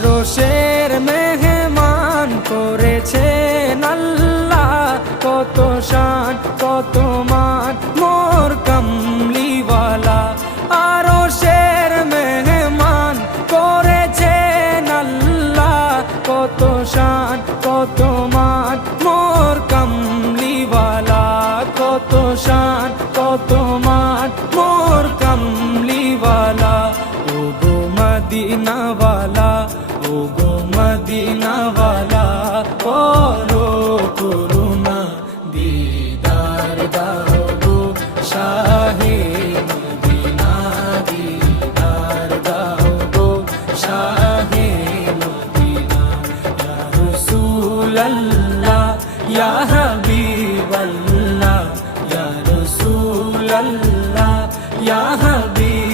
আরশের মেহমান করেছেন আল্লাহ, কত শান কত মান মোর কামলিওয়ালা। আরশের মেহমান করেছেন আল্লাহ, কত শান কত মান মোর কামলিওয়ালা, কত শান কত মান মোর কামলিওয়ালা। ও গো মদিনা